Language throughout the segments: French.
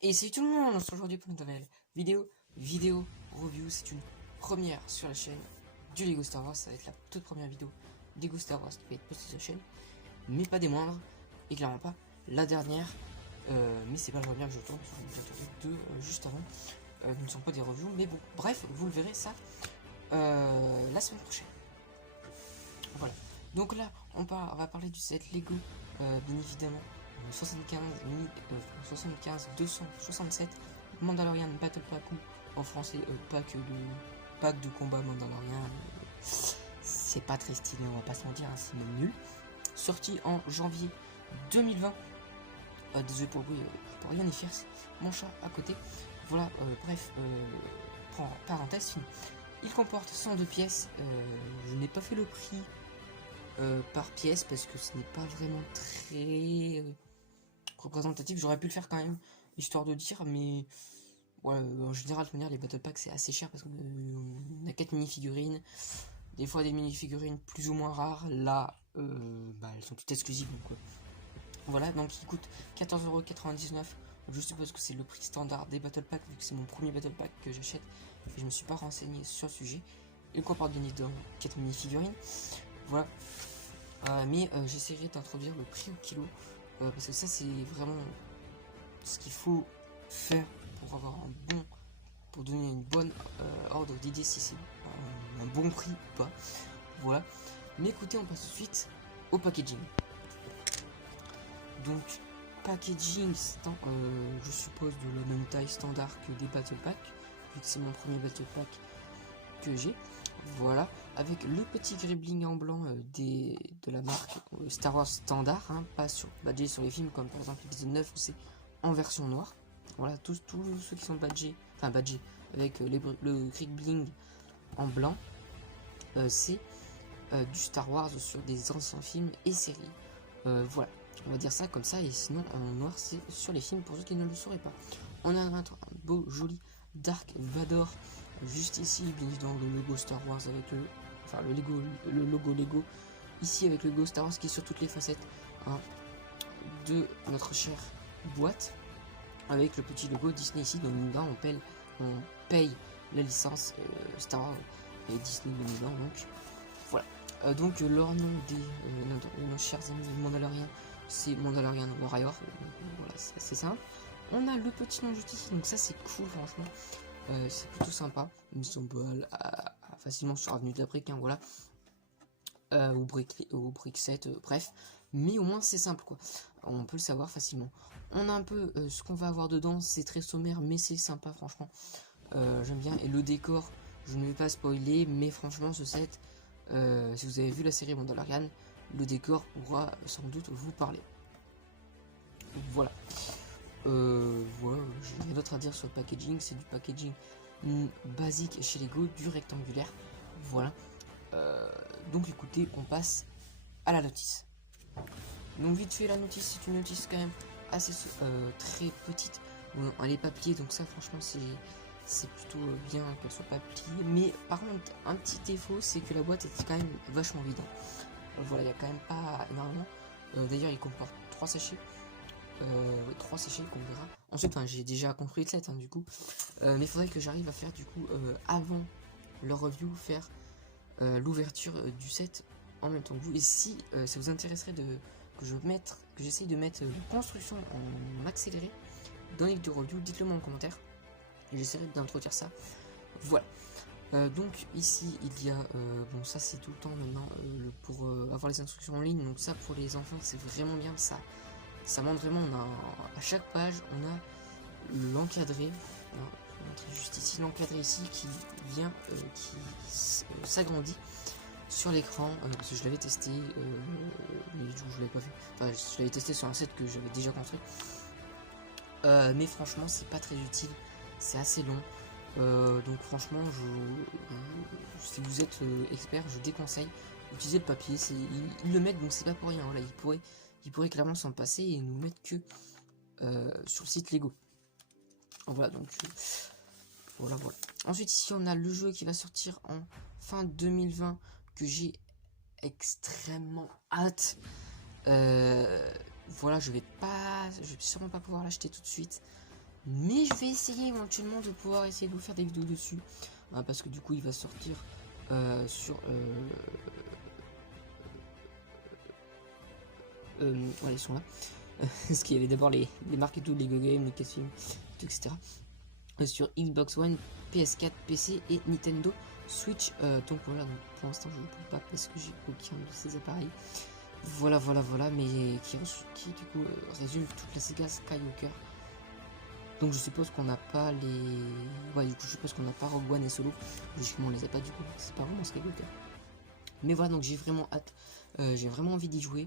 Et salut tout le monde, on se retrouve aujourd'hui pour une nouvelle vidéo review. C'est une première sur la chaîne du Lego Star Wars. Ça va être la toute première vidéo Lego Star Wars qui va être postée sur la chaîne, mais pas des moindres, et clairement pas la dernière. Mais c'est pas la première que je tourne, j'en ai déjà tourné deux juste avant. Ce ne sont pas des reviews, mais bon, bref, vous le verrez ça la semaine prochaine. Voilà. Donc là, on va parler du set Lego, bien évidemment. 75 267 Mandalorian Battle Pack, ou en français pack de combat Mandalorian. C'est pas très stylé, on va pas se mentir, hein, c'est même nul. Sorti en janvier 2020. Désolé pour le bruit, je peux rien y faire, c'est mon chat à côté. Voilà, bref, parenthèse fini. Il comporte 102 pièces. Je n'ai pas fait le prix par pièce parce que ce n'est pas vraiment très représentatif. J'aurais pu le faire quand même, histoire de dire, mais ouais, en général, de manière, les battle packs c'est assez cher parce qu'on a 4 mini-figurines, des fois des mini-figurines plus ou moins rares. Là, elles sont toutes exclusives, donc voilà. Donc il coûte 14,99€. Je suppose que c'est le prix standard des battle packs vu que c'est mon premier battle pack que j'achète et je me suis pas renseigné sur le sujet. Il comporte bien évidemment 4 mini-figurines, voilà. Mais j'essaierai d'introduire le prix au kilo parce que ça c'est vraiment ce qu'il faut faire pour avoir pour donner une bonne ordre d'idée si c'est un bon prix ou pas. Voilà. Mais écoutez, on passe tout de suite au packaging. Donc packaging, je suppose de la même taille standard que des battle packs, vu que c'est mon premier battle pack que j'ai. Voilà, avec le petit gribbling en blanc de la marque Star Wars standard, hein, pas badgé sur les films comme par exemple l'épisode 9 où c'est en version noire. Voilà, tous ceux qui sont badgés avec le gribbling en blanc, c'est du Star Wars sur des anciens films et séries. Voilà, on va dire ça comme ça, et sinon en noir c'est sur les films pour ceux qui ne le sauraient pas. On a un beau joli Dark Vador juste ici, bien dans le logo Star Wars avec le logo Lego ici avec le logo Star Wars qui est sur toutes les facettes, hein, de notre chère boîte, avec le petit logo Disney ici. Donc on paye la licence Star Wars et Disney 2020. Donc voilà. Donc leur nom nos chers amis Mandalorian, c'est Mandalorian Warrior. Voilà, c'est assez simple. On a le petit nom juste ici, donc ça c'est cool franchement. C'est plutôt sympa. Ils sont facilement sur Avenue de l'Afrique, hein, voilà. Ou Brick 7, bref. Mais au moins c'est simple quoi. On peut le savoir facilement. On a un peu ce qu'on va avoir dedans, c'est très sommaire mais c'est sympa franchement. J'aime bien. Et le décor, je ne vais pas spoiler, mais franchement ce set, si vous avez vu la série Mandalorian, le décor pourra sans doute vous parler. Voilà. Voilà, j'ai rien d'autre à dire sur le packaging, c'est du packaging basique chez Lego, du rectangulaire. Voilà. Donc écoutez, on passe à la notice. Donc vite fait, la notice, c'est une notice quand même assez très petite. Bon, elle est pas pliée, donc ça franchement c'est plutôt bien qu'elle soit pas pliée. Mais par contre, un petit défaut, c'est que la boîte est quand même vachement vide. Voilà, il n'y a quand même pas énormément. D'ailleurs, il comporte 3 sachets. 3 sachets qu'on verra. Ensuite, j'ai déjà construit le set, hein, du coup. Mais il faudrait que j'arrive à faire, du coup, avant le review, faire l'ouverture du set en même temps que vous. Et si ça vous intéresserait que j'essaye de mettre la construction en accéléré dans les vidéos review, dites-le moi en commentaire. Et j'essaierai d'introduire ça. Voilà. Donc ici il y a bon, ça c'est tout le temps maintenant pour avoir les instructions en ligne. Donc ça pour les enfants c'est vraiment bien, ça montre vraiment, à chaque page on a l'encadré, juste ici l'encadré ici qui vient qui s'agrandit sur l'écran, parce que je l'avais testé mais du coup je l'avais pas fait, enfin je l'avais testé sur un set que j'avais déjà construit, mais franchement c'est pas très utile, c'est assez long. Donc franchement, si vous êtes expert, je déconseille d'utiliser le papier. Ils le mettent, donc c'est pas pour rien. Voilà, ils pourraient clairement s'en passer et nous mettre que sur le site Lego. Voilà, donc voilà. Ensuite ici on a le jeu qui va sortir en fin 2020 que j'ai extrêmement hâte. Voilà, je vais sûrement pas pouvoir l'acheter tout de suite. Mais je vais essayer éventuellement de pouvoir essayer de vous faire des vidéos dessus. Parce que du coup il va sortir sur... ouais, ils sont là. Parce qu'il y avait d'abord les marques et tout, les Go Games, les Cassim, etc. Sur Xbox One, PS4, PC et Nintendo Switch. Donc voilà, donc pour l'instant je ne peux pas parce que j'ai aucun de ces appareils. Voilà, mais qui du coup résume toute la saga Skywalker. Donc je suppose qu'on n'a pas les... Ouais, du coup je suppose qu'on n'a pas Rogue One et Solo. Logiquement on les a pas du coup, c'est pas vraiment Skywalker. Mais voilà, donc j'ai vraiment hâte, j'ai vraiment envie d'y jouer.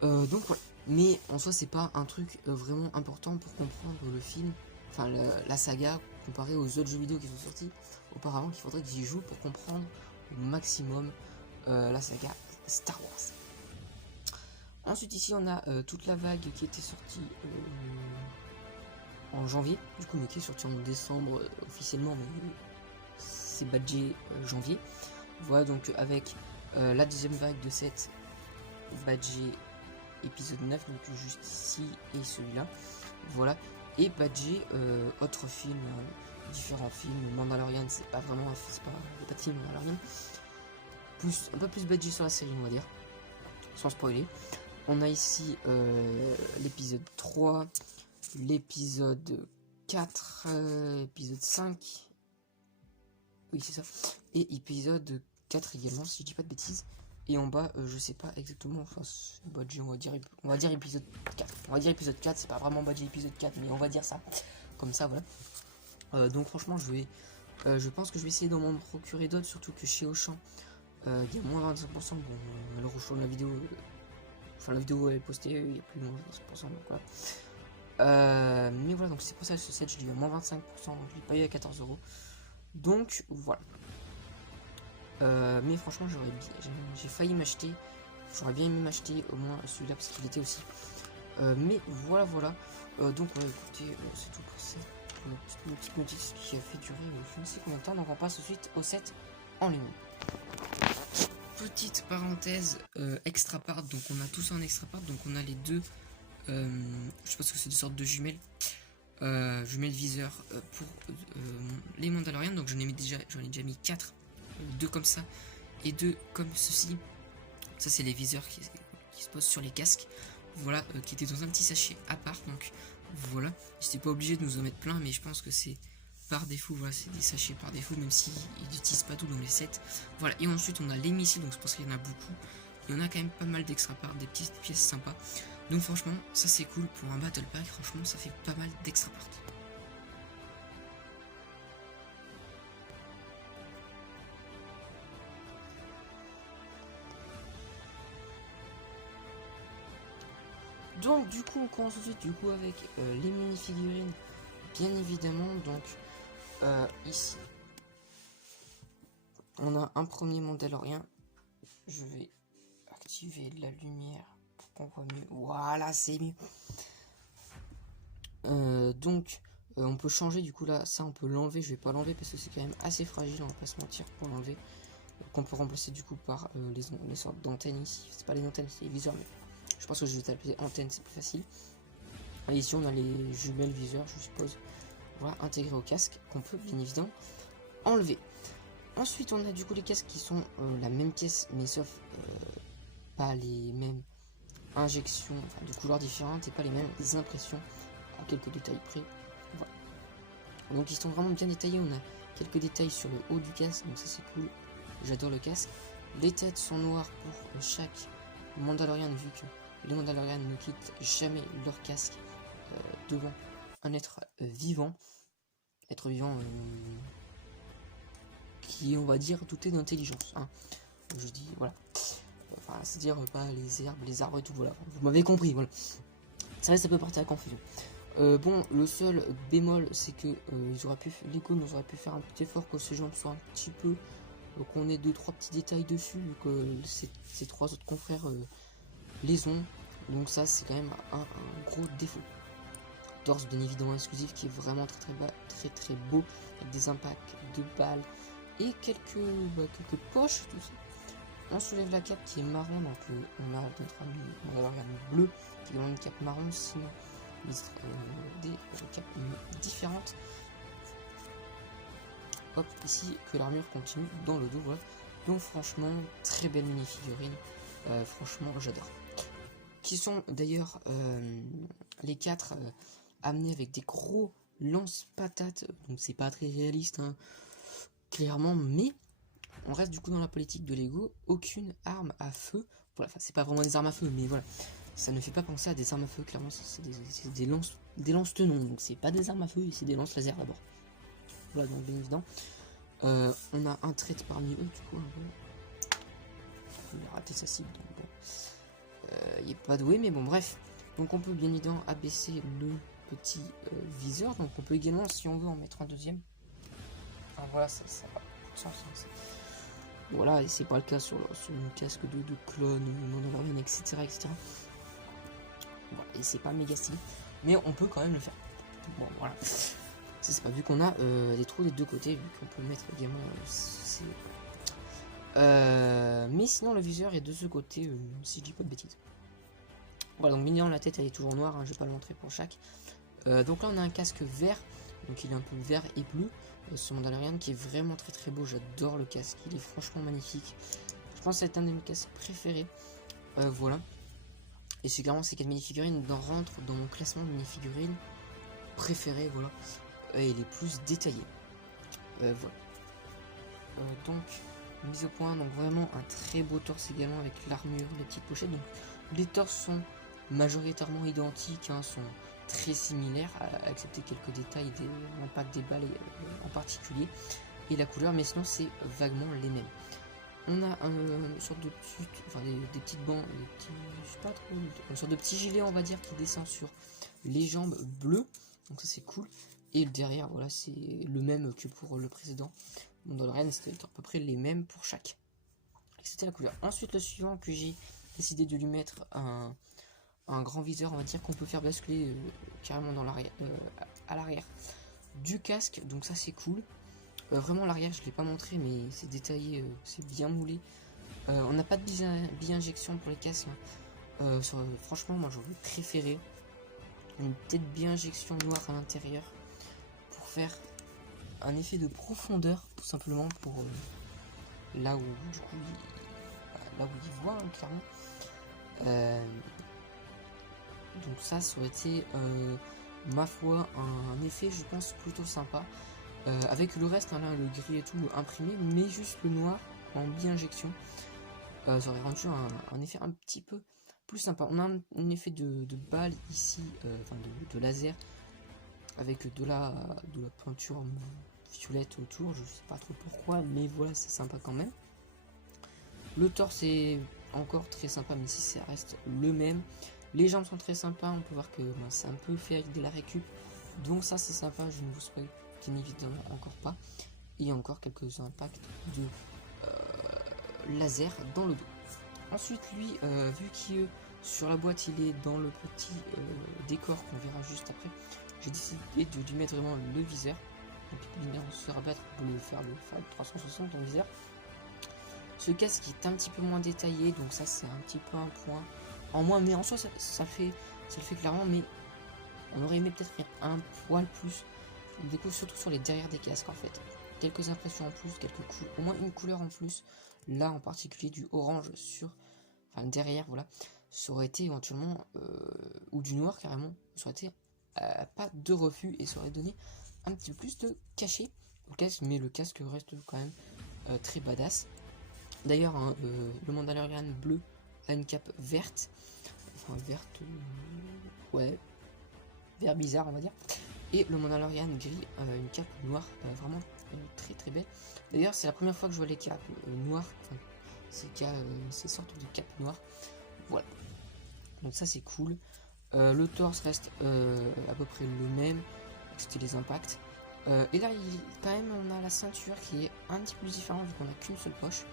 Donc voilà, mais en soi c'est pas un truc vraiment important pour comprendre le film, enfin la saga, comparé aux autres jeux vidéo qui sont sortis auparavant, qu'il faudrait que j'y joue pour comprendre au maximum la saga Star Wars. Ensuite ici on a toute la vague qui était sortie en janvier, du coup mais qui est sortie en décembre officiellement, mais c'est badgé janvier. Voilà, donc avec la deuxième vague de cette badgé épisode 9, donc juste ici et celui-là, voilà, et badgé autres films, différents films. Mandalorian, c'est pas vraiment, c'est pas de film Mandalorian, plus un peu plus badgé sur la série, on va dire, sans spoiler. On a ici l'épisode 3, l'épisode 4, épisode 5, oui c'est ça, et épisode 4 également, si je dis pas de bêtises. Et en bas, je sais pas exactement, enfin, badgé, on va dire épisode 4. On va dire épisode 4, c'est pas vraiment badgé épisode 4, mais on va dire ça. Comme ça, voilà. Donc franchement, je pense que je vais essayer d'en procurer d'autres, surtout que chez Auchan, il y a moins 25%. Bon, le Auchan de la vidéo, enfin la vidéo est postée, il y a plus de moins 25%, donc voilà. Mais voilà, donc c'est pour ça que ce set, je dis à moins 25%, donc je l'ai payé à 14 €. Donc voilà. Mais franchement j'ai failli m'acheter, j'aurais bien aimé m'acheter au moins celui-là parce qu'il était aussi, mais voilà. Donc ouais, écoutez, c'est tout pour cette petite notice qui a fait durer je ne sais combien de temps. Donc on passe tout de suite au set en ligne. Petite parenthèse, extra part, donc on a tout ça en extra part, donc on a les deux, je pense que c'est des sortes de jumelles viseurs pour les Mandalorians. Donc j'en ai déjà mis 4, 2 comme ça et 2 comme ceci. Ça c'est les viseurs qui se posent sur les casques, voilà, qui étaient dans un petit sachet à part. Donc voilà, j'étais pas obligé de nous en mettre plein, mais je pense que c'est par défaut, voilà, c'est des sachets par défaut, même s'ils n'utilisent pas tout dans les sets. Voilà, et ensuite on a les missiles, donc je pense qu'il y en a beaucoup. Il y en a quand même pas mal d'extra parts, des petites pièces sympas. Donc franchement, ça c'est cool pour un battle pack, franchement ça fait pas mal d'extra parts. Donc du coup on commence tout de suite avec les mini-figurines, bien évidemment. Donc ici on a un premier Mandalorian. Je vais activer la lumière pour qu'on voit mieux. Voilà, c'est mieux. Donc on peut changer, du coup là ça on peut l'enlever. Je vais pas l'enlever parce que c'est quand même assez fragile, on va pas se mentir, pour l'enlever. Qu'on peut remplacer du coup par les sortes d'antennes ici. C'est pas les antennes, c'est les viseurs, mais je pense que je vais t'appeler antenne, c'est plus facile. Et ici on a les jumelles viseurs, je suppose, voilà, intégrées au casque, qu'on peut bien évidemment enlever. Ensuite on a du coup les casques qui sont la même pièce, mais sauf pas les mêmes injections, enfin de couleurs différentes, et pas les mêmes impressions, à quelques détails près. Voilà. Donc ils sont vraiment bien détaillés. On a quelques détails sur le haut du casque, donc ça c'est cool, j'adore le casque. Les têtes sont noires pour chaque Mandalorian, vu que les Mandalorians ne quittent jamais leur casque devant un être vivant. Être vivant qui est, on va dire, doté d'intelligence, hein. Je dis, voilà. Enfin, c'est-à-dire pas les arbres et tout, voilà. Vous m'avez compris, voilà. Ça peut porter à confusion. Bon, le seul bémol, c'est que Lego nous aurait pu faire un petit effort, que ces jambes soient un petit peu, qu'on ait 2-3 petits détails dessus, vu que ces 3 autres confrères les ont. Donc ça, c'est quand même un gros défaut. Torse bien évidemment exclusif, qui est vraiment très beau, avec des impacts de balles et quelques poches, tout ça. On soulève la cape qui est marron, donc on a notre ami Mandalorian bleu qui est dans une cape marron. Sinon des capes différentes. Hop, ici que l'armure continue dans le dos, voilà. Donc franchement, très belle mini-figurine, franchement j'adore. Qui sont d'ailleurs les 4 amenés avec des gros lance-patates, donc c'est pas très réaliste, hein, clairement, mais on reste du coup dans la politique de Lego, aucune arme à feu, voilà, enfin c'est pas vraiment des armes à feu, mais voilà, ça ne fait pas penser à des armes à feu, clairement c'est des lance-tenons, donc c'est pas des armes à feu, c'est des lance-laser d'abord. Voilà, donc bien évident. On a un trait parmi eux, du coup, il a raté sa cible, donc bon. Il est pas doué, mais bon, bref. Donc on peut bien évidemment abaisser le petit viseur, donc on peut également, si on veut, en mettre un deuxième. Enfin voilà, ça a pas beaucoup de sens. Hein, voilà, et c'est pas le cas sur le casque de clone, Mandalorian, etc. Bon, et c'est pas méga stylé, mais on peut quand même le faire. Bon, voilà. C'est pas vu qu'on a des trous des deux côtés, vu qu'on peut mettre également mais sinon le viseur est de ce côté, si je dis pas de bêtises. Voilà, donc mignon, la tête elle est toujours noire, hein, je vais pas le montrer pour chaque. Donc là on a un casque vert, donc il est un peu vert et bleu, ce Mandalorian qui est vraiment très beau, j'adore le casque, il est franchement magnifique. Je pense que c'est un de mes casques préférés. Voilà. Et c'est clairement ces 4 mini-figurines rentrent dans mon classement de mini-figurines préférées, voilà. Et les plus détaillés. Voilà. Donc, mise au point, donc vraiment un très beau torse également avec l'armure, les petites pochettes. Donc, les torses sont majoritairement identiques, hein, sont très similaires, à excepter quelques détails, l'impact des balles en particulier, et la couleur, mais sinon c'est vaguement les mêmes. On a une sorte de des petites bandes, je sais pas trop, une sorte de petit gilet on va dire qui descend sur les jambes bleues, donc ça c'est cool. Et derrière, voilà, c'est le même que pour le précédent. Mandalorian, c'était à peu près les mêmes pour chaque. C'était la couleur. Ensuite, le suivant que j'ai décidé de lui mettre un grand viseur, on va dire qu'on peut faire basculer carrément dans l'arrière, à l'arrière du casque. Donc ça c'est cool. Vraiment l'arrière, je ne l'ai pas montré, mais c'est détaillé, c'est bien moulé. On n'a pas de bi-injection pour les casques. Hein. Franchement, moi j'aurais préféré une petite bi-injection noire à l'intérieur pour faire un effet de profondeur, tout simplement, pour là où du coup il voit, hein, clairement. Donc ça aurait été ma foi un effet, je pense, plutôt sympa. Avec le reste, hein, là, le gris et tout imprimé, mais juste le noir en bi-injection, ça aurait rendu un effet un petit peu plus sympa. On a un effet de balle ici, de laser, avec de la peinture violette autour, je sais pas trop pourquoi, mais voilà, c'est sympa quand même. Le torse est encore très sympa, mais si ça reste le même. Les jambes sont très sympas, on peut voir que c'est un peu fait avec de la récup, donc ça c'est sympa, je ne vous spoil bien évidemment encore pas. Et encore quelques impacts de laser dans le dos. Ensuite lui, vu qu'il sur la boîte il est dans le petit décor qu'on verra juste après, j'ai décidé de lui mettre vraiment le viseur. Donc on se rabattre pour le faire 360 dans le viseur. Ce casque est un petit peu moins détaillé, donc ça c'est un petit peu un point en moins, mais en soi ça le fait clairement, mais on aurait aimé peut-être faire un poil plus. On découvre surtout sur les derrière des casques en fait. Quelques impressions en plus, au moins une couleur en plus. Là en particulier du orange sur, derrière, voilà. Ça aurait été éventuellement, ou du noir carrément, ça aurait été pas de refus et ça aurait donné un petit peu plus de cachet au casque, mais le casque reste quand même très badass. D'ailleurs, hein, le Mandalorian bleu a une cape verte, verte, ouais, vert bizarre on va dire, et le Mandalorian gris une cape noire, vraiment très belle. D'ailleurs, c'est la première fois que je vois les capes noires, ces sortes de capes noires, voilà. Donc ça c'est cool. Le torse reste à peu près le même, c'était les impacts. Et là, quand même, on a la ceinture qui est un petit peu plus différente vu qu'on n'a qu'une seule poche.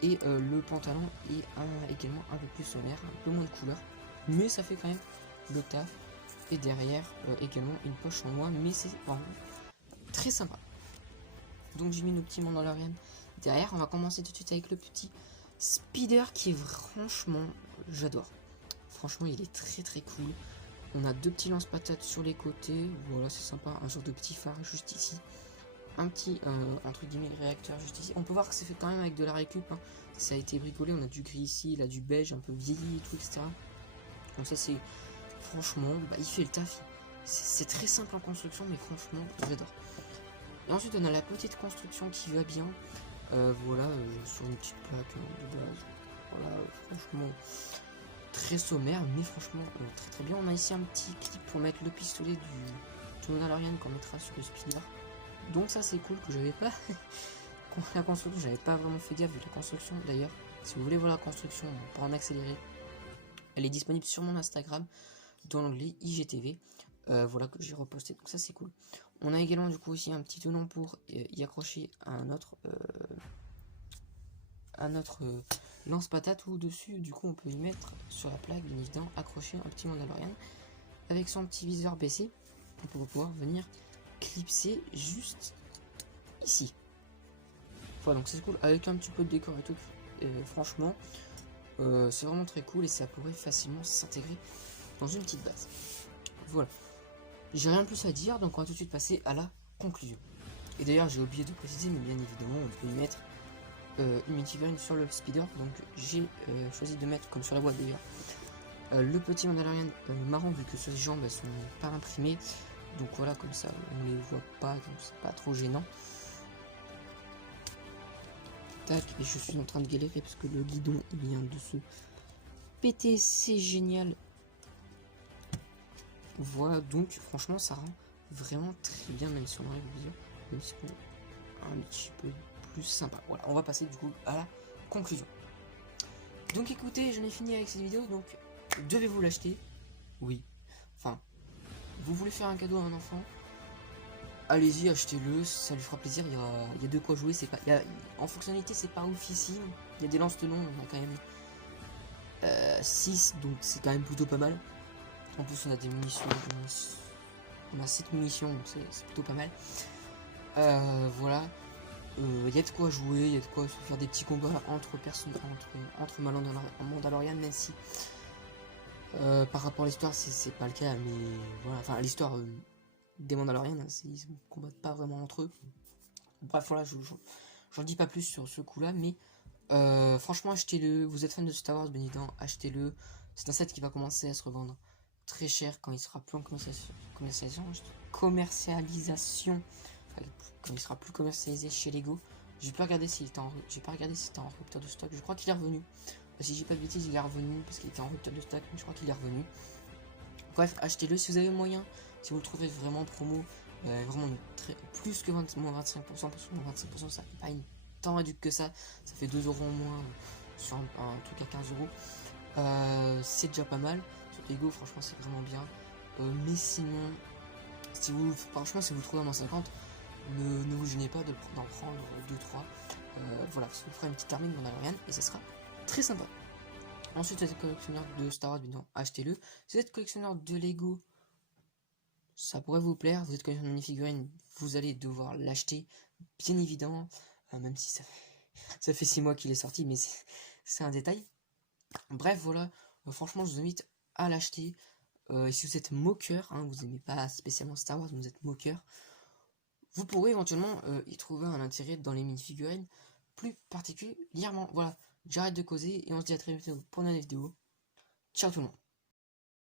Et le pantalon est également un peu plus sommaire, un peu moins de couleur, mais ça fait quand même le taf. Et derrière également une poche en moins, mais c'est vraiment très sympa. Donc j'ai mis nos petits Mandalorian derrière. On va commencer tout de suite avec le petit Speeder qui est franchement, j'adore. Franchement il est très cool. On a 2 petits lance-patates sur les côtés, voilà c'est sympa, un genre de petit phare juste ici. Un petit, entre guillemets, réacteur juste ici. On peut voir que c'est fait quand même avec de la récup, hein. Ça a été bricolé, on a du gris ici, là du beige un peu vieilli et tout, etc. Donc ça c'est, franchement, bah, il fait le taf. C'est très simple en construction, mais franchement, j'adore. Et ensuite on a la petite construction qui va bien. Voilà, sur une petite plaque de base. Voilà, franchement, très sommaire, mais franchement, très très bien. On a ici un petit clip pour mettre le pistolet du Mandalorian qu'on mettra sur le speeder. Donc ça c'est cool que j'avais pas... la construction, j'avais pas vraiment fait gaffe vu la construction. D'ailleurs, si vous voulez voir la construction, pas en accéléré, elle est disponible sur mon Instagram, dans l'onglet IGTV. Voilà, que j'ai reposté, donc ça c'est cool. On a également du coup aussi un petit tenant pour y accrocher un autre lance-patate, ou dessus du coup on peut y mettre sur la plaque, bien évidemment, accrocher un petit Mandalorian avec son petit viseur baissé pour pouvoir venir clipser juste ici. Voilà, donc c'est cool avec un petit peu de décor et tout. Franchement, c'est vraiment très cool et ça pourrait facilement s'intégrer dans une petite base. Voilà. J'ai rien de plus à dire, donc on va tout de suite passer à la conclusion. Et d'ailleurs, j'ai oublié de préciser, mais bien évidemment, on peut y mettre une multivariant sur le speeder. Donc j'ai choisi de mettre, comme sur la boîte d'ailleurs, le petit Mandalorian marron, vu que ses jambes elles sont pas imprimées. Donc voilà, comme ça on les voit pas, donc c'est pas trop gênant. Tac, et je suis en train de galérer parce que le guidon il vient de se péter, c'est génial. Voilà, donc franchement ça rend vraiment très bien, même si on enlève le viseur, même si on un petit peu plus sympa. Voilà, on va passer du coup à la conclusion. Donc écoutez, j'en ai fini avec cette vidéo, donc devez-vous l'acheter? Oui. Enfin, vous voulez faire un cadeau à un enfant? Allez-y, achetez-le, ça lui fera plaisir, il y a de quoi jouer, c'est pas. En fonctionnalité c'est pas oufissime, il y a des lance-tenons, on a quand même 6, donc c'est quand même plutôt pas mal. En plus on a des munitions, on a 7 munitions, donc c'est plutôt pas mal. Voilà, il y a de quoi jouer, il y a de quoi se faire des petits combats entre personnes, entre Mandalorian, même si par rapport à l'histoire c'est pas le cas, mais voilà, enfin l'histoire des Mandalorians, ils ne combattent pas vraiment entre eux. Bref, voilà, j'en dis pas plus sur ce coup là, mais franchement achetez-le, vous êtes fan de Star Wars bien évidemment, achetez-le. C'est un set qui va commencer à se revendre très cher quand il sera plus en commercialisation, quand il sera plus commercialisé chez Lego. J'ai pas regardé s'il était en rupture de stock. Je crois qu'il est revenu. Si j'ai pas de bêtises, il est revenu parce qu'il était en rupture de stock, mais je crois qu'il est revenu. Bref, achetez-le si vous avez moyen, si vous le trouvez vraiment promo, vraiment plus que moins 25%, parce que moins 25% ça fait pas une tant réduit que ça fait 2 euros en moins sur un truc à 15 euros. C'est déjà pas mal. Lego, franchement c'est vraiment bien, mais sinon si vous le trouvez en moins 50, ne vous gênez pas d'en prendre 2-3. Voilà, ça vous fera une petite armée de Mandalorian et ça sera très sympa. Ensuite, si vous êtes collectionneur de Star Wars, achetez-le. Si vous êtes collectionneur de Lego, ça pourrait vous plaire. Vous êtes collectionneur de minifigurines, vous allez devoir l'acheter, bien évidemment, même si ça fait 6 mois qu'il est sorti, mais c'est un détail. Bref, voilà, franchement je vous invite à l'acheter. Et si vous êtes moqueur, hein, vous n'aimez pas spécialement Star Wars, mais vous êtes moqueur, vous pourrez éventuellement y trouver un intérêt dans les mini-figurines plus particulièrement. Voilà, j'arrête de causer et on se dit à très bientôt pour une nouvelle vidéo. Ciao tout le monde.